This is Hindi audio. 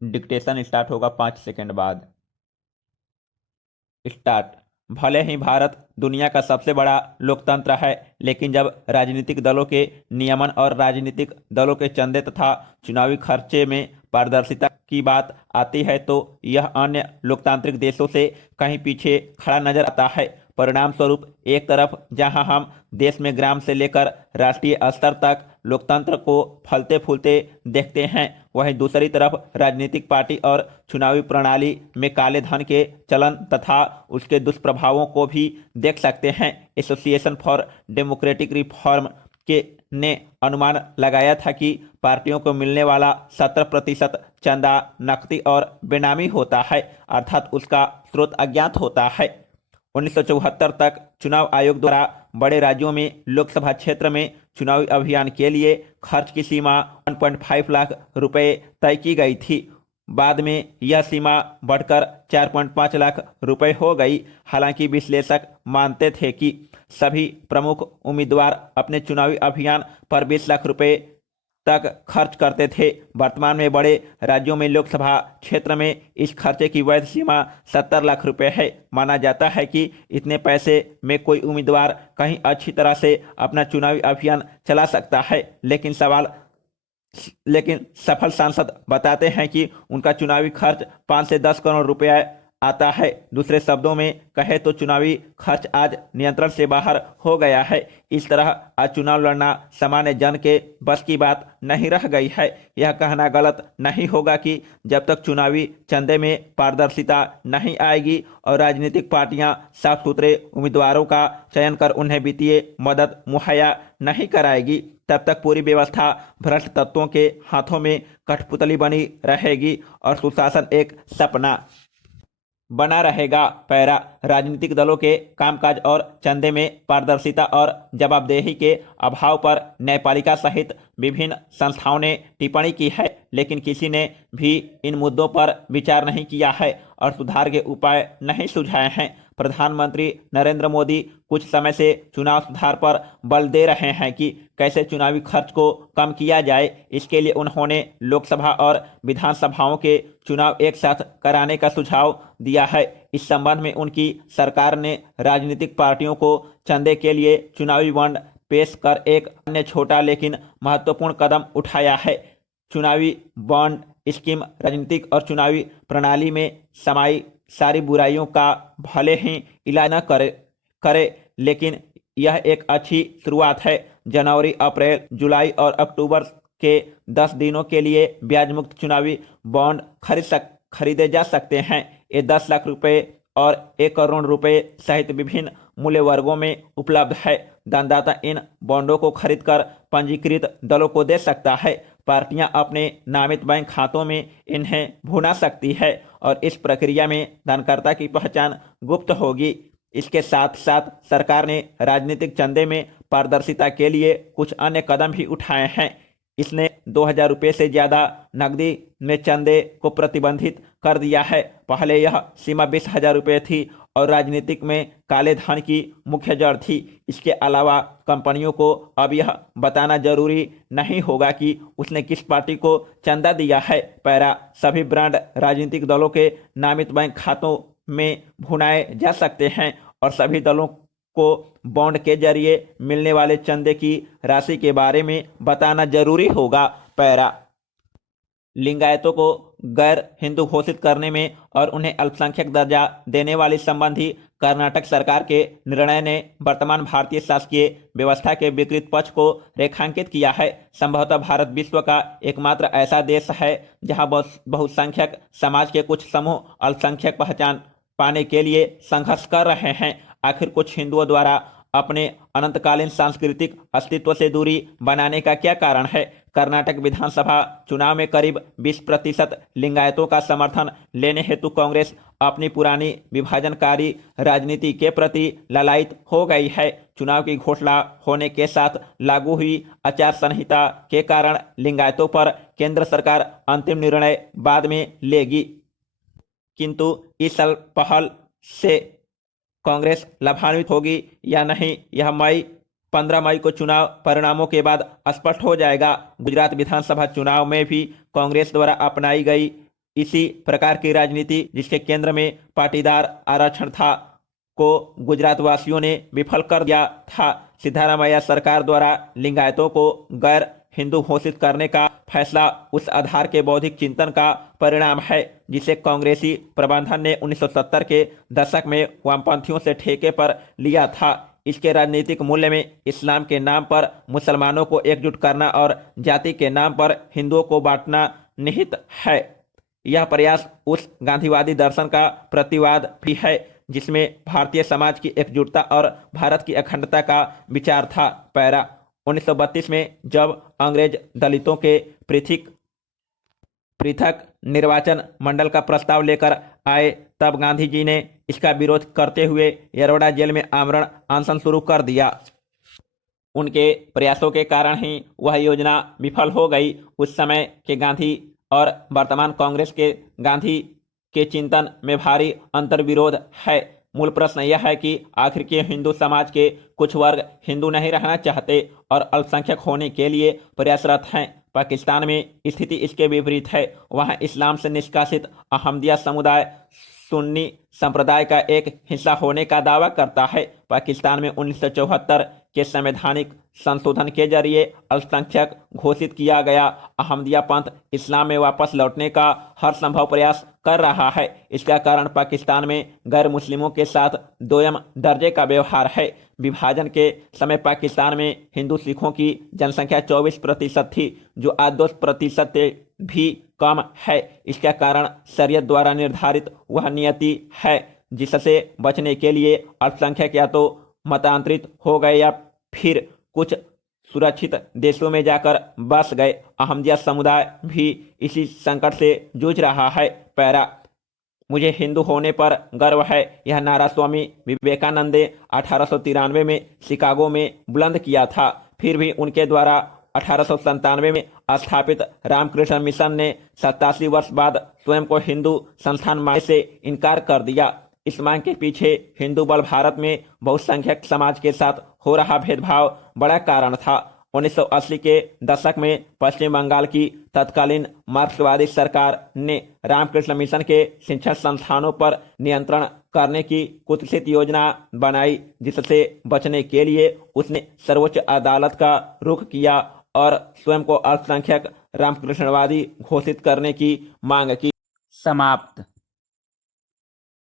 डिक्टेशन स्टार्ट होगा 5 सेकंड बाद। स्टार्ट। भले ही भारत दुनिया का सबसे बड़ा लोकतंत्र है, लेकिन जब राजनीतिक दलों के नियमन और राजनीतिक दलों के चंदे तथा चुनावी खर्चे में पारदर्शिता की बात आती है तो यह अन्य लोकतांत्रिक देशों से कहीं पीछे खड़ा नजर आता है। परिणाम स्वरूप एक तरफ जहां हम देश में ग्राम से लेकर राष्ट्रीय स्तर तक लोकतंत्र को फलते फूलते देखते हैं, वहीं दूसरी तरफ राजनीतिक पार्टी और चुनावी प्रणाली में काले धन के चलन तथा उसके दुष्प्रभावों को भी देख सकते हैं। एसोसिएशन फॉर डेमोक्रेटिक रिफॉर्म के ने अनुमान लगाया था कि पार्टियों को मिलने वाला 70% चंदा नकदी और बेनामी होता है, अर्थात उसका स्रोत अज्ञात होता है। 1974 तक चुनाव आयोग द्वारा बड़े राज्यों में लोकसभा क्षेत्र में चुनावी अभियान के लिए खर्च की सीमा 1.5 लाख रुपए तय की गई थी। बाद में यह सीमा बढ़कर 4.5 लाख रुपए हो गई। हालांकि विश्लेषक मानते थे कि सभी प्रमुख उम्मीदवार अपने चुनावी अभियान पर 20 लाख रुपए तक खर्च करते थे। वर्तमान में बड़े राज्यों में लोकसभा क्षेत्र में इस खर्चे की वैध सीमा 70 लाख रुपए है। माना जाता है कि इतने पैसे में कोई उम्मीदवार कहीं अच्छी तरह से अपना चुनावी अभियान चला सकता है, लेकिन सफल सांसद बताते हैं कि उनका चुनावी खर्च 5 से 10 करोड़ रुपया आता है। दूसरे शब्दों में कहे तो चुनावी खर्च आज नियंत्रण से बाहर हो गया है। इस तरह आज चुनाव लड़ना सामान्य जन के बस की बात नहीं रह गई है। यह कहना गलत नहीं होगा कि जब तक चुनावी चंदे में पारदर्शिता नहीं आएगी और राजनीतिक पार्टियां साफ सुथरे उम्मीदवारों का चयन कर उन्हें वित्तीय मदद मुहैया नहीं कराएगी, तब तक पूरी व्यवस्था भ्रष्ट तत्वों के हाथों में कठपुतली बनी रहेगी और सुशासन एक सपना बना रहेगा। पैरा। राजनीतिक दलों के कामकाज और चंदे में पारदर्शिता और जवाबदेही के अभाव पर न्यायपालिका सहित विभिन्न संस्थाओं ने टिप्पणी की है, लेकिन किसी ने भी इन मुद्दों पर विचार नहीं किया है और सुधार के उपाय नहीं सुझाए हैं। प्रधानमंत्री नरेंद्र मोदी कुछ समय से चुनाव सुधार पर बल दे रहे हैं कि कैसे चुनावी खर्च को कम किया जाए। इसके लिए उन्होंने लोकसभा और विधानसभाओं के चुनाव एक साथ कराने का सुझाव दिया है। इस संबंध में उनकी सरकार ने राजनीतिक पार्टियों को चंदे के लिए चुनावी बॉन्ड पेश कर एक अन्य छोटा लेकिन महत्वपूर्ण कदम उठाया है। चुनावी बॉन्ड स्कीम राजनीतिक और चुनावी प्रणाली में समाई सारी बुराइयों का भले ही इलाज न करे, लेकिन यह एक अच्छी शुरुआत है। जनवरी, अप्रैल, जुलाई और अक्टूबर के 10 दिनों के लिए ब्याज मुक्त चुनावी बॉन्ड खरीदे जा सकते हैं। ये 10 लाख रुपए और 1 करोड़ रुपए सहित विभिन्न मूल्य वर्गों में उपलब्ध है। दानदाता इन बॉन्डों को खरीदकर पंजीकृत दलों को दे सकता है। पार्टियां अपने नामित बैंक खातों में इन्हें भुना सकती है और इस प्रक्रिया में दानकर्ता की पहचान गुप्त होगी। इसके साथ साथ सरकार ने राजनीतिक चंदे में पारदर्शिता के लिए कुछ अन्य कदम भी उठाए हैं। इसने 2,000 रुपये से ज़्यादा नकदी में चंदे को प्रतिबंधित कर दिया है। पहले यह सीमा 20,000 रुपये थी और राजनीतिक में काले धन की मुख्य जड़ थी। इसके अलावा कंपनियों को अब यह बताना जरूरी नहीं होगा कि उसने किस पार्टी को चंदा दिया है। पैरा। सभी ब्रांड राजनीतिक दलों के नामित बैंक खातों में भुनाए जा सकते हैं और सभी दलों को बॉन्ड के जरिए मिलने वाले चंदे की राशि के बारे में बताना जरूरी होगा। पैरा। लिंगायतों को गैर हिंदू घोषित करने में और उन्हें अल्पसंख्यक दर्जा देने वाली संबंधी कर्नाटक सरकार के निर्णय ने वर्तमान भारतीय शासकीय व्यवस्था के विकृत पक्ष को रेखांकित किया है। संभवतः भारत विश्व का एकमात्र ऐसा देश है जहां बहुसंख्यक समाज के कुछ समूह अल्पसंख्यक पहचान पाने के लिए संघर्ष कर रहे हैं। आखिर कुछ हिंदुओं द्वारा अपने अनंतकालीन सांस्कृतिक अस्तित्व से दूरी बनाने का क्या कारण है? कर्नाटक विधानसभा चुनाव में करीब 20% लिंगायतों का समर्थन लेने हेतु कांग्रेस अपनी पुरानी विभाजनकारी राजनीति के प्रति ललायित हो गई है। चुनाव की घोषणा होने के साथ लागू हुई आचार संहिता के कारण लिंगायतों पर केंद्र सरकार अंतिम निर्णय बाद में लेगी, किंतु इस पहल से कांग्रेस लाभान्वित होगी या नहीं, यह 15 मई को चुनाव परिणामों के बाद स्पष्ट हो जाएगा। गुजरात विधानसभा चुनाव में भी कांग्रेस द्वारा अपनाई गई इसी प्रकार की राजनीति जिसके केंद्र में पाटीदार आरक्षण था को गुजरात वासियों ने विफल कर दिया था। सिद्धारामैया सरकार द्वारा लिंगायतों को गैर हिंदू घोषित करने का फैसला उस आधार के बौद्धिक चिंतन का परिणाम है जिसे कांग्रेसी प्रबंधन ने 1970 के दशक में वामपंथियों से ठेके पर लिया था। इसके राजनीतिक मूल्य में इस्लाम के नाम पर मुसलमानों को एकजुट करना और जाति के नाम पर हिंदुओं को बांटना निहित है। यह प्रयास उस गांधीवादी दर्शन का प्रतिवाद भी है जिसमें भारतीय समाज की एकजुटता और भारत की अखंडता का विचार था। पैरा 1932 में जब अंग्रेज दलितों के पृथक निर्वाचन मंडल का प्रस्ताव लेकर आए तब गांधी जी ने इसका विरोध करते हुए यरवड़ा जेल में आमरण अनशन शुरू कर दिया। उनके प्रयासों के कारण ही वह योजना विफल हो गई। उस समय के गांधी और वर्तमान कांग्रेस के गांधी के चिंतन में भारी अंतर्विरोध है। मूल प्रश्न यह है कि आखिर के हिंदू समाज के कुछ वर्ग हिंदू नहीं रहना चाहते और अल्पसंख्यक होने के लिए प्रयासरत हैं। पाकिस्तान में स्थिति इसके विपरीत है। वहाँ इस्लाम से निष्कासित अहमदिया समुदाय सुन्नी संप्रदाय का एक हिस्सा होने का दावा करता है। पाकिस्तान में 1974 के संवैधानिक संशोधन के जरिए अल्पसंख्यक घोषित किया गया अहमदिया पंथ इस्लाम में वापस लौटने का हर संभव प्रयास कर रहा है। इसका कारण पाकिस्तान में गैर मुस्लिमों के साथ दोयम दर्जे का व्यवहार है। विभाजन के समय पाकिस्तान में हिंदू सिखों की जनसंख्या 24% थी जो आज 2% से भी कम है। इसका कारण शरीयत द्वारा निर्धारित वह नियति है जिससे बचने के लिए अल्पसंख्यक या तो मतांतरित हो गए या फिर कुछ सुरक्षित देशों में जाकर बस गए। अहमदिया समुदाय भी इसी संकट से जूझ रहा है। पैरा मुझे हिंदू होने पर गर्व है। यह नारा स्वामी विवेकानंद ने 1893 में शिकागो में बुलंद किया था। फिर भी उनके द्वारा 1897 में स्थापित रामकृष्ण मिशन ने 87 वर्ष बाद स्वयं को हिंदू संस्थान मानने से इनकार कर दिया। इस मांग के पीछे हिंदू बल भारत में बहुसंख्यक समाज के साथ हो रहा भेदभाव बड़ा कारण था। 1980 के दशक में पश्चिम बंगाल की तत्कालीन मार्क्सवादी सरकार ने रामकृष्ण मिशन के शिक्षण संस्थानों पर नियंत्रण करने की कुत्सित योजना बनाई जिससे बचने के लिए उसने सर्वोच्च अदालत का रुख किया और स्वयं को अल्पसंख्यक रामकृष्णवादी घोषित करने की मांग की। समाप्त।